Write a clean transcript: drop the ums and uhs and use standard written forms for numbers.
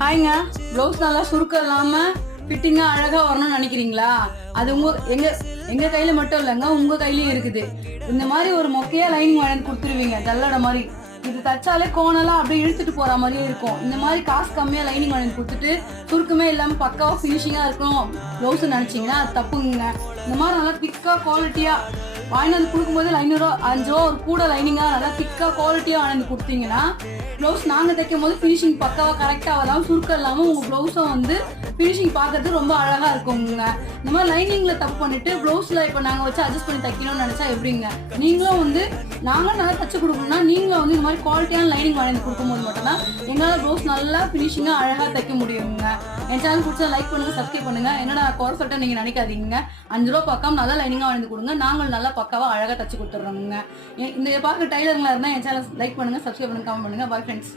ஹாய்ங்க. Blouse நல்லா சுருக்கம் இல்லாம ஃபிட்டிங்கா அழகா வரணும்னு நினைக்கிறீங்களா? அது எங்க கையில மட்டும் இல்லைங்க, உங்க கையிலயும் இருக்குது. இந்த மாதிரி ஒரு மொக்கையா லைனிங் வாங்கி கொடுத்துருவீங்க, ஜல்லடை மாதிரி. இது தச்சாலே கோணலா அப்படியே இழுத்துட்டு போற மாதிரியே இருக்கும். இந்த மாதிரி காசு கம்மியா லைனிங் வாங்கி கொடுத்துட்டு சுருக்கமே இல்லாம பக்காவா ஃபினிஷிங்கா இருக்கணும் ப்ளவுஸ் நினைச்சீங்கன்னா அது தப்புங்க. இந்த மாதிரி நல்லா திக்கா குவாலிட்டியா வாங்கி வந்து கொடுக்கும்போது 5 ரூபா ஒரு கூட லைனிங்கா நல்லா திக்கா குவாலிட்டியா வாங்கி கொடுத்தீங்கன்னா ப்ளவுஸ் நாங்கள் தைக்கும் போது ஃபினிஷிங் பக்காவாக கரெக்டாக வராமல் சுருக்கம் இல்லாமல் உங்கள் ப்ளவுஸும் வந்து ஃபினிஷிங் பார்க்கறதுக்கு ரொம்ப அழகாக இருக்குங்க. இந்த மாதிரி லைனிங்கில் தப்பு பண்ணிட்டு ப்ளவுஸில் இப்போ நாங்கள் வச்சு அட்ஜஸ்ட் பண்ணி தைக்கணும்னு நினச்சா எப்படிங்க? நீங்களும் வந்து நாங்களும் நல்லா தச்சு கொடுக்கணும்னா நீங்களும் வந்து இந்த மாதிரி குவாலிட்டியான லைனிங் வாங்கி கொடுக்கும்போது மட்டும்தான் எங்களால் ப்ளவுஸ் நல்லா ஃபினிஷிங்காக அழகாக தைக்க முடியுங்க. என் சேனல் பிடிச்சா லைக் பண்ணுங்கள், சப்ஸ்கிரைப் பண்ணுங்கள். என்னடா குறை சொல்லிட்டு நீங்கள் நினைக்காதீங்க. 5 ரூபா பார்க்காம நல்லா லைனிங்காக வாங்கி கொடுங்க, நாங்கள் நல்லா பக்காவாக அழகாக தச்சு கொடுத்துட்றோங்க. இந்த பார்க்க டைலருங்களா இருந்தால் என் சேனல் லைக் பண்ணுங்கள், சப்ஸ்கிரைப் பண்ணுங்கள், கமெண்ட் பண்ணுங்கள். Bye friends.